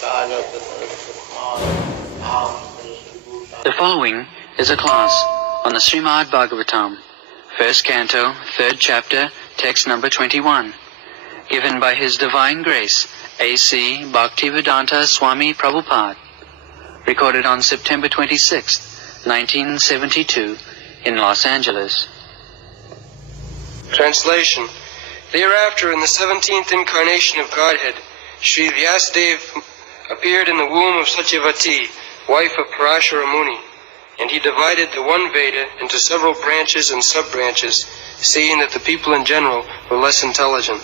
The following is a class on the Srimad Bhagavatam, first canto, third chapter, text number 21, given by His Divine Grace, A.C. Bhaktivedanta Swami Prabhupada, recorded on September 26, 1972, in Los Angeles. Translation. Thereafter, in the 17th incarnation of Godhead, Sri Vyasadeva appeared in the womb of Satyavati, wife of Parashara Muni, and he divided the one Veda into several branches and sub-branches, seeing that the people in general were less intelligent.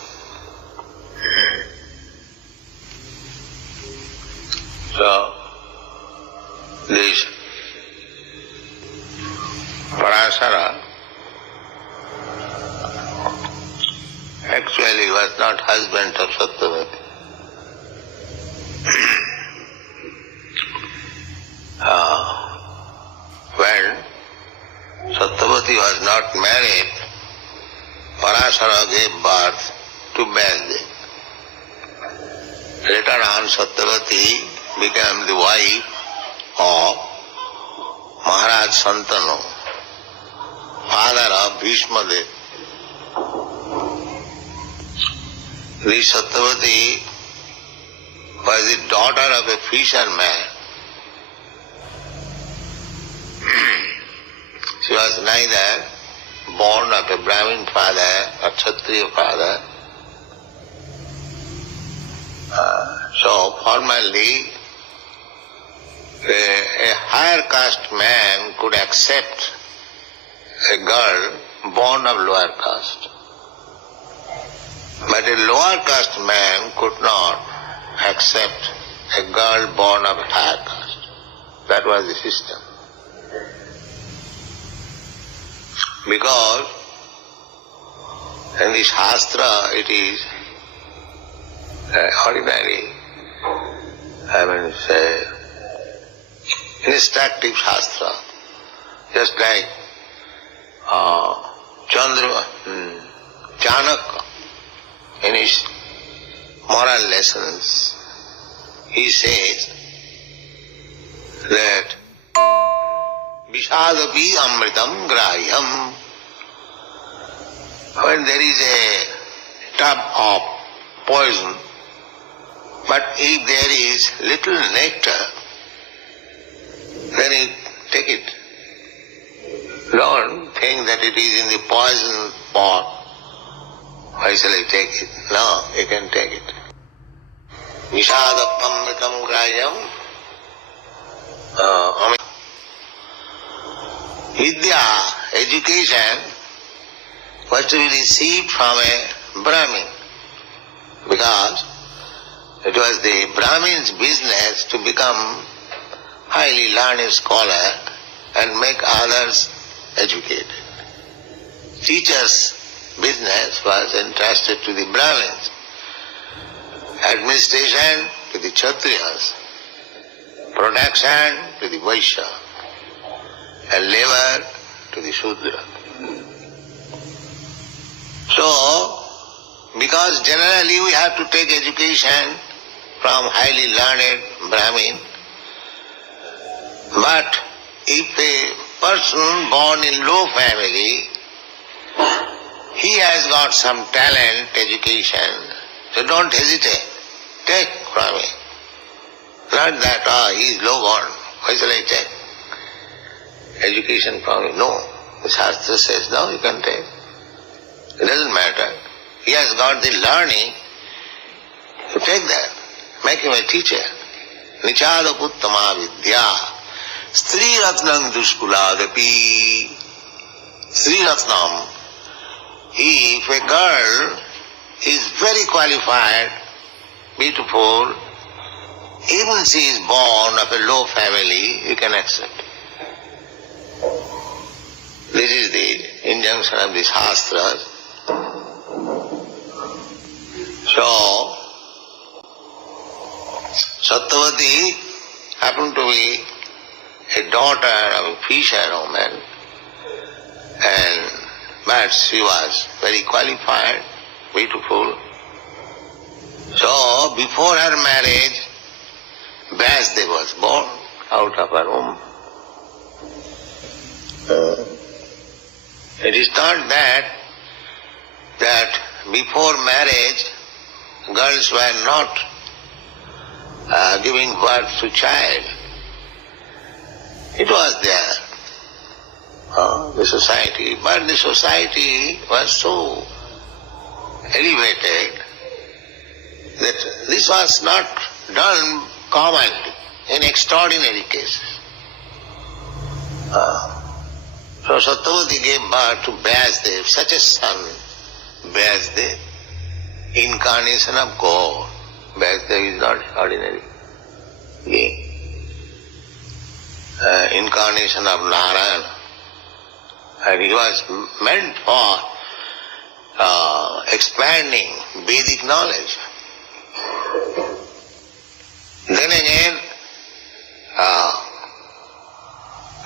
So, this Parashara actually was not husband of Satyavati. When Satyavati was not married, Parashara gave birth to Vyasdeva. Later on, Satyavati became the wife of Maharaj Santanu, father of Bhishma Dev. This Satyavati was the daughter of a fisherman. She was neither born of a Brahmin father or Kshatriya father. So formally, a higher caste man could accept a girl born of lower caste. But a lower caste man could not accept a girl born of a higher caste. That was the system. Because in the Shastra it is ordinary, say, instructive Shastra, just like Chanakya in his moral lessons, he says that Vishadapi amritam grahyam. When there is a tub of poison, but if there is little nectar, then you take it. Don't think that it is in the poison pot. Why shall I take it? No, you can take it. Vishadapamritam grayam. Vidya, education, was to be received from a Brahmin, because it was the Brahmin's business to become highly learned scholar and make others educated. Teacher's business was entrusted to the Brahmins, administration to the Kshatriyas, production to the Vaishya, and labor to the Shudra. So, because generally we have to take education from highly learned Brahmin, but if a person born in low family, he has got some talent, education, so don't hesitate, take from him. Not that, he is low born, why shall I take education from him? No, the Shastra says, no, you can take. It doesn't matter. He has got the learning, you take that, make him a teacher. Nichadaputtama vidya, Stri Ratnam dushkuladapi. Sri Ratnam, if a girl is very qualified, beautiful, even she is born of a low family, you can accept. This is the injunction of the Shastras. So, Satyavati happened to be a daughter of a fisherwoman, but she was very beautiful. So before her marriage, Vyasdeva was born out of her womb. It is not that before marriage girls were not giving birth to child. It was there, the society, but the society was so elevated that this was not done commonly in extraordinary cases. So Satyavati gave birth to Vyasdeva, such a son, Vyasdeva, incarnation of God. Vyasdeva is not ordinary being. Incarnation of Narayana. And he was meant for expanding Vedic knowledge. Then again,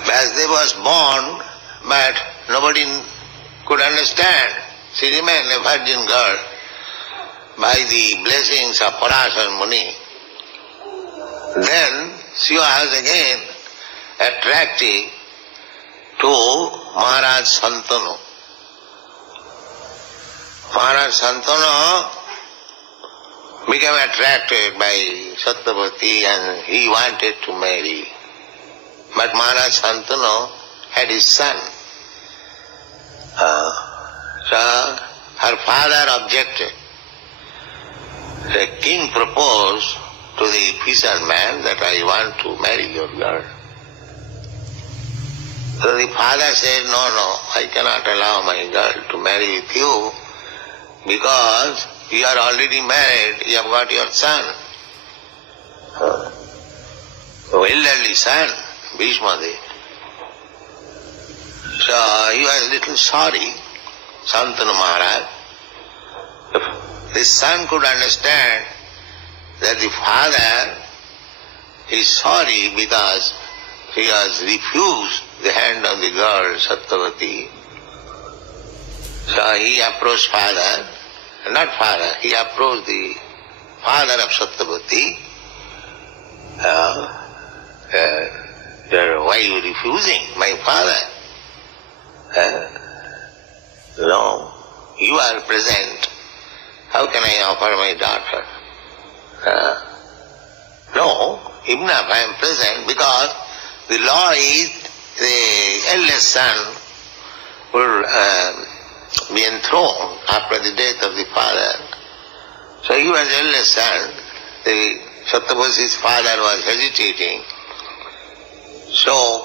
Vyasdeva was born, but nobody could understand. She remained a virgin girl by the blessings of Parashar Muni. Then she was again attracted to Maharaj Santanu. Maharaj Santanu became attracted by Satyavati and he wanted to marry. But Maharaj Santanu had his son. So her father objected. The king proposed to the fisherman that I want to marry your girl. So the father said, no, I cannot allow my girl to marry with you because you are already married, you have got your son. The elderly son, Bhishmadev. So he was a little sorry, Santanu Maharaj. The son could understand that the father is sorry because he has refused the hand of the girl Satyavati. So he approached he approached the father of Satyavati. Why are you refusing my father? No, you are present. How can I offer my daughter? No, even if I am present, because the law is the eldest son will be enthroned after the death of the father. So he was eldest son. Satyavati's father was hesitating. So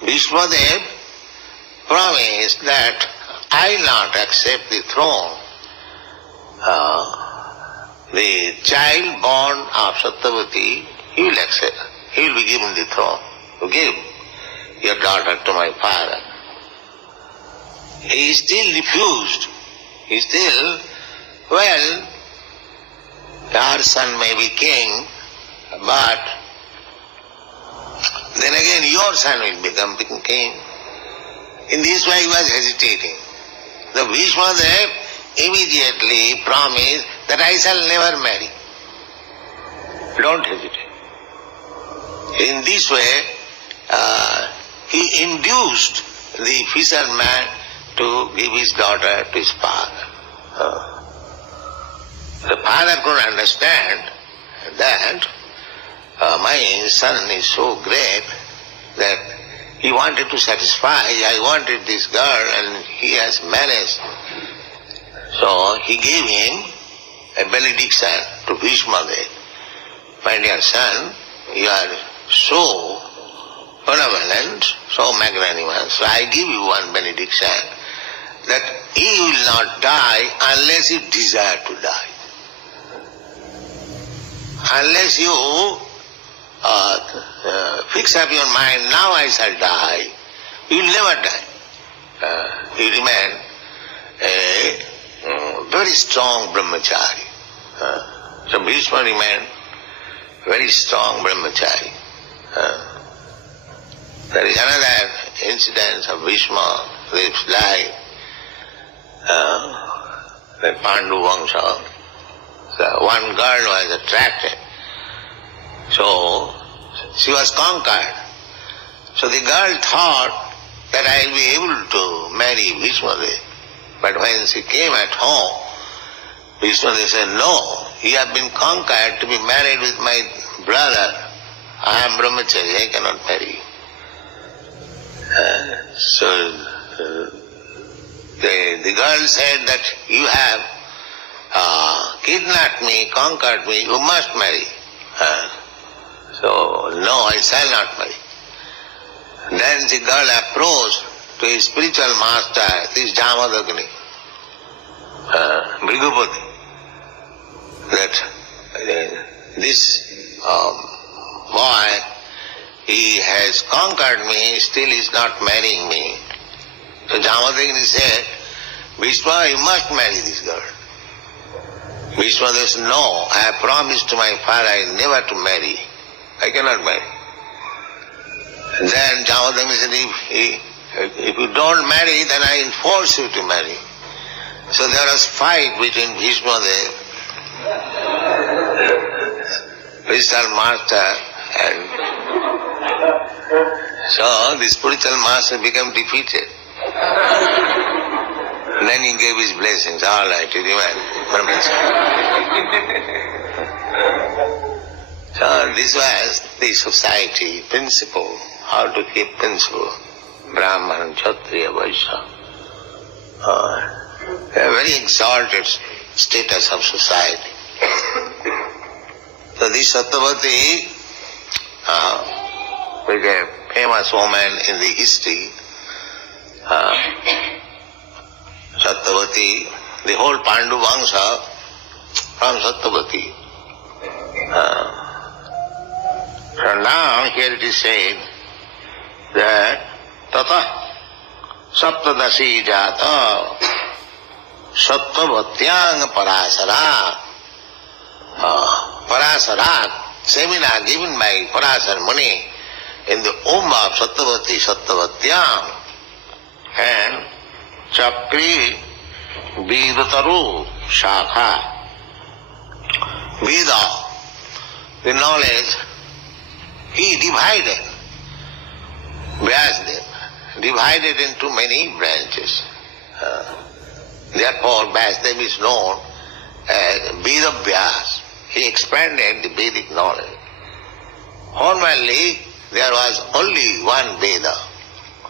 Bhishmadev promised that I will not accept the throne. The child born of Satyavati, he will accept. He will be given the throne. You give your daughter to my father. He still refused. He still, well, our son may be king, but then again your son will become king. In this way he was hesitating. The Bhishmadev immediately promised that I shall never marry. Don't hesitate. In this way, he induced the fisherman to give his daughter to his father. The father could understand that my son is so great that he wanted to satisfy. I wanted this girl and he has managed. So he gave him a benediction to Bhishmadev. My dear son, you are so benevolent, so magnanimous. So I give you one benediction that he will not die unless he desire to die. Unless you fix up your mind, now I shall die, you will never die. You remain a very strong brahmachari. So Bhishma remained very strong brahmachari. There is another incident of Bhishma's life, the Pandu Vangsha. So one girl was attracted. So she was conquered. So the girl thought that I will be able to marry Bhishmadev. But when she came at home, Bhishmadev said, no, you have been conquered to be married with my brother. I am brahmachari, I cannot marry you. The girl said that you have kidnapped me, conquered me, you must marry. So, no, I shall not marry. Then the girl approached to his spiritual master, this Jamadagni, Bhrigupati, that this boy, he has conquered me, still he is not marrying me. So Jamadagni said, Bhishma, you must marry this girl. Bhishma said, no, I have promised to my father never to marry. I cannot marry. Then Jamadagni said, if you don't marry, then I will force you to marry. So there was fight between Bhishma, the spiritual master, and so the spiritual master became defeated. Then he gave his blessings, all right, you remain brahmachari. So this was the society principle, how to keep principle. Brahman, Kshatriya, Vaishya. A very exalted status of society. So this Satyavati was a famous woman in the history. Satyavati, the whole Pandu Vangsha from Satyavati. So now here it is said that Tata Saptadasi Jata Sattvatyang Parasara. Parasara, seminar given by Parasara Muni in the womb of Satyavati, Sattvatyam, and Chakri Vidataru Shakha. Vida, the knowledge, he divided, Vyasdev, divided into many branches. Therefore, Vyasdev is known as Veda Vyas. He expanded the Vedic knowledge. Formerly, there was only one Veda,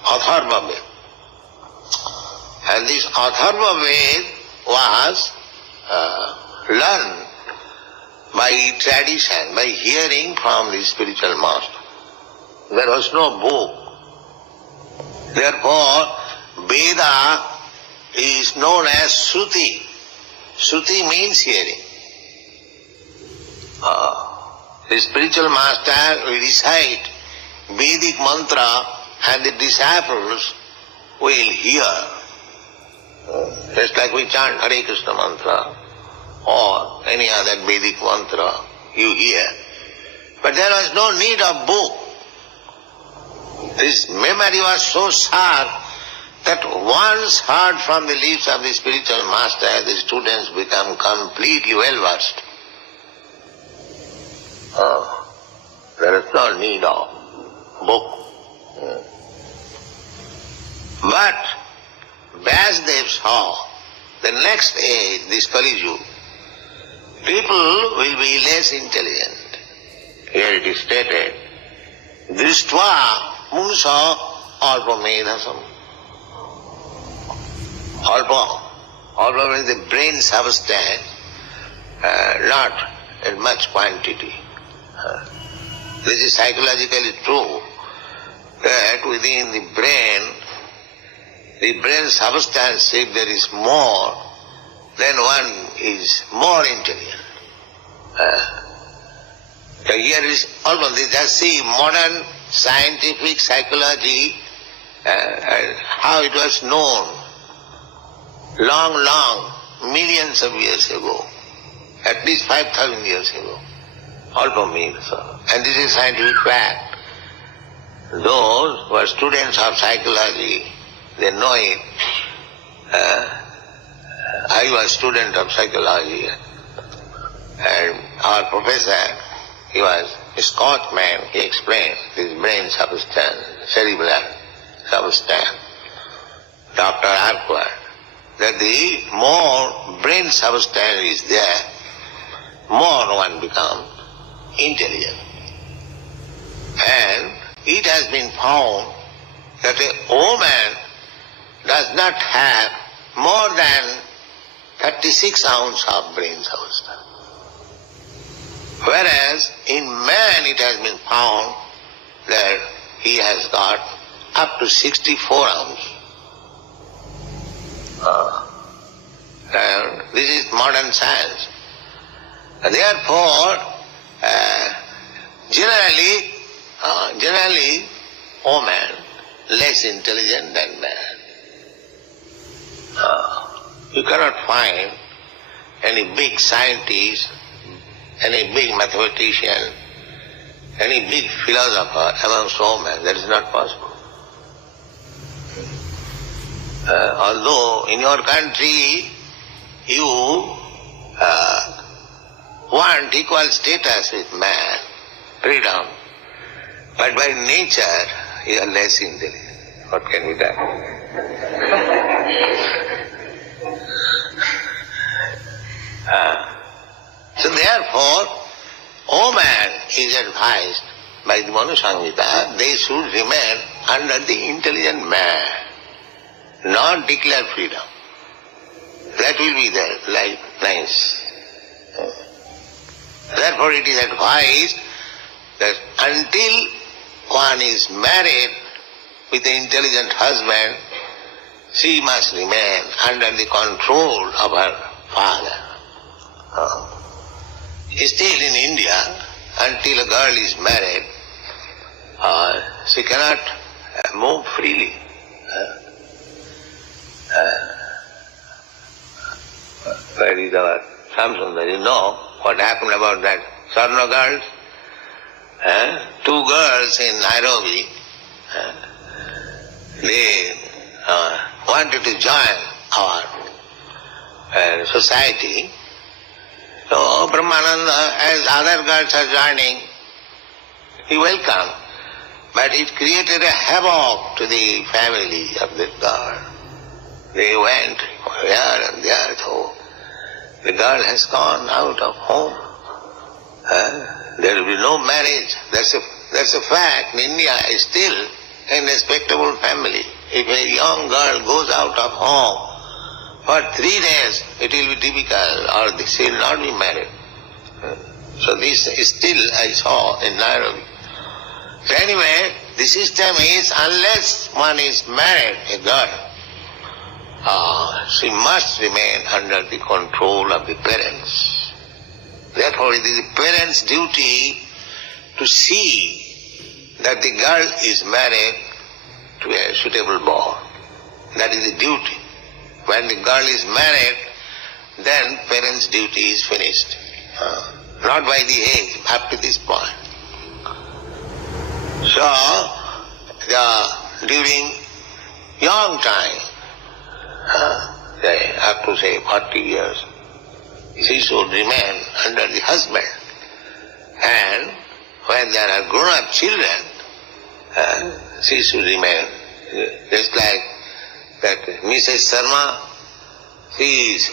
Atharva Veda. And this Atharva Veda was learned by tradition, by hearing from the spiritual master. There was no book. Therefore, Veda is known as Shruti. Shruti means hearing. The spiritual master will recite Vedic mantra and the disciples will hear. Just like we chant Hare Krishna mantra or any other Vedic mantra, you hear. But there was no need of book. This memory was so sharp that once heard from the lips of the spiritual master, the students become completely well versed. There is no need of book. But Vyasdev saw the next age, this Kali Yuga, people will be less intelligent. Here it is stated, Drishtva Munsa Alpa Medhasam. Alpa means the brain substance, not in much quantity. This is psychologically true, that within the brain substance, if there is more, then one is more intelligent. So here is almost, just see modern scientific psychology, how it was known long, millions of years ago, at least 5,000 years ago. Alpa means, and this is scientific fact. Those who are students of psychology, they know it. I was a student of psychology, and our professor, he was Scotchman, he explained this brain substance, cerebral substance, Dr. Arkward, that the more brain substance is there, more one becomes intelligent. And it has been found that a woman does not have more than 36 ounces of brain substance. Whereas in man it has been found that he has got up to 64 ounces. And this is modern science. Therefore, generally, woman less intelligent than man. You cannot find any big scientist, any big mathematician, any big philosopher amongst women. That is not possible. Although in your country you want equal status with man, freedom, but by nature you are less intelligent. What can be done? So therefore, woman is advised by the Manu Samhita, they should remain under the intelligent man, not declare freedom. That will be their life nice. Therefore it is advised that until one is married with an intelligent husband, she must remain under the control of her father. Still in India, until a girl is married, she cannot move freely. Where is our Samsundar? You know what happened about that Sarna girls? 2 girls in Nairobi, they wanted to join our society. So Brahmananda, as other girls are joining, he welcomed. But it created a havoc to the family of the girl. They went here and there, so the girl has gone out of home. There will be no marriage. That's a fact. In India is still a respectable family. If a young girl goes out of home for 3 days, it will be difficult, or she will not be married. So this is still I saw in Nairobi. So anyway, the system is, unless one is married, a girl, she must remain under the control of the parents. Therefore it is the parents' duty to see that the girl is married to a suitable boy. That is the duty. When the girl is married, then parents' duty is finished. Not by the age, up to this point. So, during young time, up to say 40 years, she should remain under the husband. And when there are grown-up children, she should remain, just like that Mrs. Sharma, she is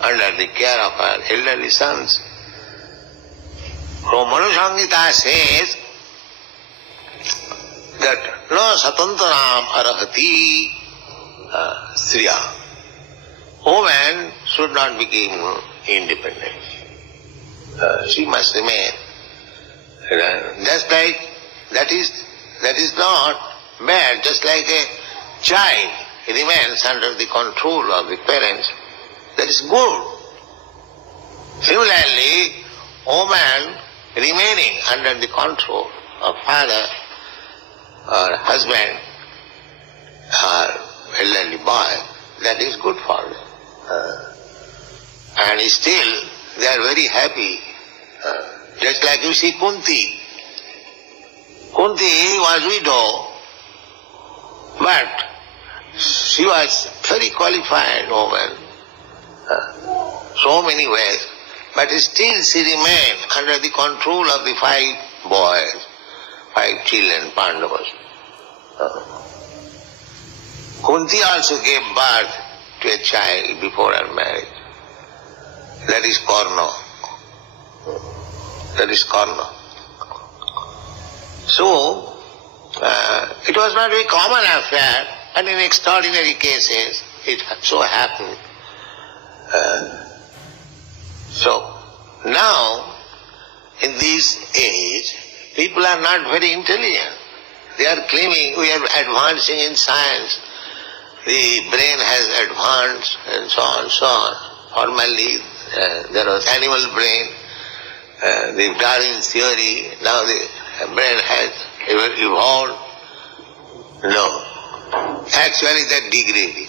under the care of her elderly sons. So Manu Samhita says that no satantaram arahati striya. Woman should not become independent. She must remain. Just like that is not bad. Just like a child remains under the control of the parents, that is good. Similarly, woman remaining under the control of father or husband or elderly boy, that is good for them. And still they are very happy. Just like you see Kunti. Kunti was widow, but she was very qualified woman, so many ways, but still she remained under the control of the 5 boys, 5 children, Pandavas. Kunti also gave birth to a child before her marriage. That is Karna. That is Karna. So, it was not a very common affair, and in extraordinary cases it so happened. So, now, in this age, people are not very intelligent. They are claiming we are advancing in science, the brain has advanced, and so on and so on. Formerly, there was animal brain, the Darwin theory, now the brain has evolved. No. Actually, they are degrading.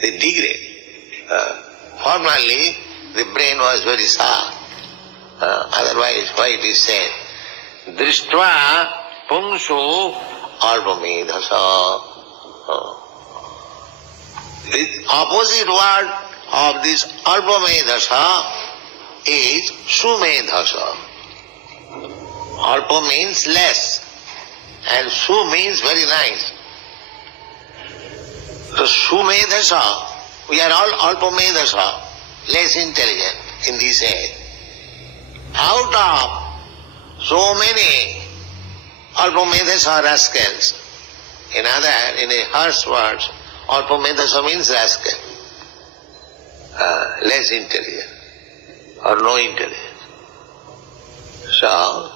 They degrade. Formerly, the brain was very soft. Otherwise, why it is said, Drishtva Pungsu Alpamedhasa. The opposite word of this Alpamedhasa is Sumedhasa. Alpa means less, and Su means very nice. So Sumedhasa, we are all Alpamedhasa, less intelligent in this age. Out of so many Alpamedhasa rascals, in a harsh words, Alpamedhasa means rascal, less intelligent or no intelligence. So,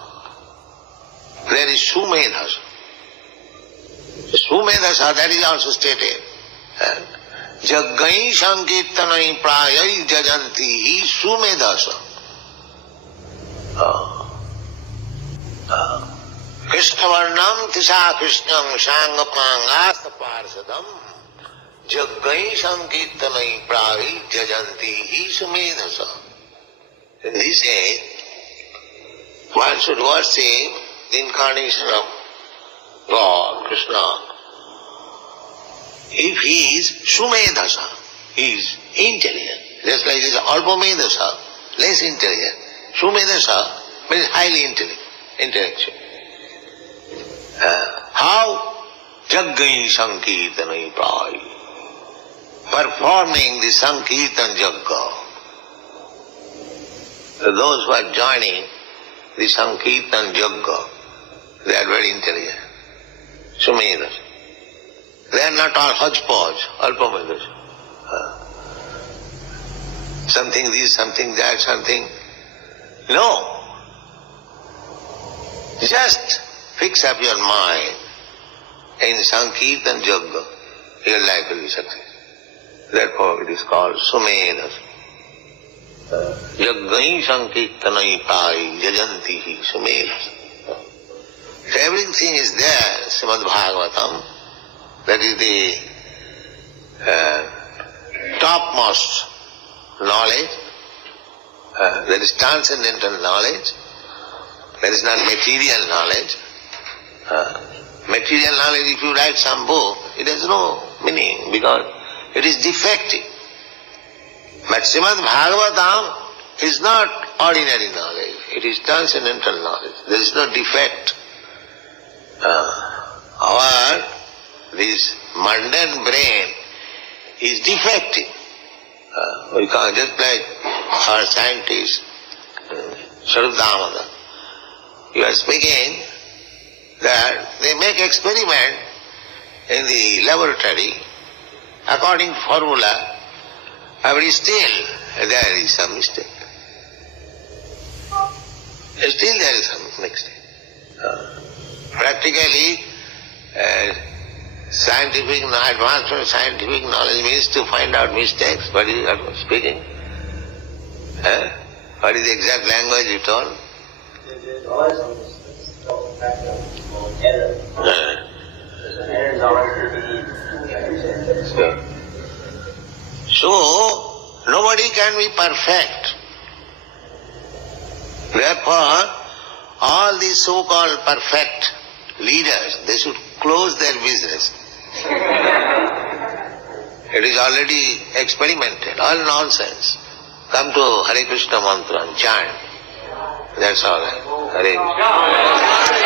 there is Sumedhasa. Sumedhasa, that is also stated. Jaggai sankirtanai prayai jajanti hi Sumedhasa. Krishnavarnam tisa krishnam sangapangasta parsadam Jaggai sankirtanai prayai jajanti hi Sumedhasa. In this age, one should worship the incarnation of God, Krishna. If he is Sumedhasa, he is intelligent, just like this Alpamedhasa, less intelligent. Sumedhasa means highly intellectual. How? Jaggai sankirtanai prayai, performing the Sankirtan Jagga. Those who are joining the Sankirtan Jagga, they are very intelligent. Sumedhasa. They are not all hodgepodge, Alpamedhasa. Something this, something that, something. No. Just fix up your mind in Sankirtan Jagga, your life will be success. Therefore it is called Sumedhasa. Jaggai sankirtanai pai jajanti Sumedhasa. So everything is there, Srimad Bhagavatam. That is the topmost knowledge. That is transcendental knowledge. That is not material knowledge. Material knowledge, if you write some book, it has no meaning because it is defective. But Srimad Bhagavatam is not ordinary knowledge. It is transcendental knowledge. There is no defect. This mundane brain is defective. We can't, just like our scientists, Sharudamada, you are speaking that they make experiment in the laboratory according to formula, but still there is some mistake. Still there is some mistake. Practically, advancement of scientific knowledge means to find out mistakes. What is you speaking? What is the exact language you told? There's always some error. Error is always So, nobody can be perfect. Therefore, all these so-called perfect leaders, they should close their business. It is already experimented, all nonsense. Come to Hare Krishna mantra and chant. That's all. Hare Krishna.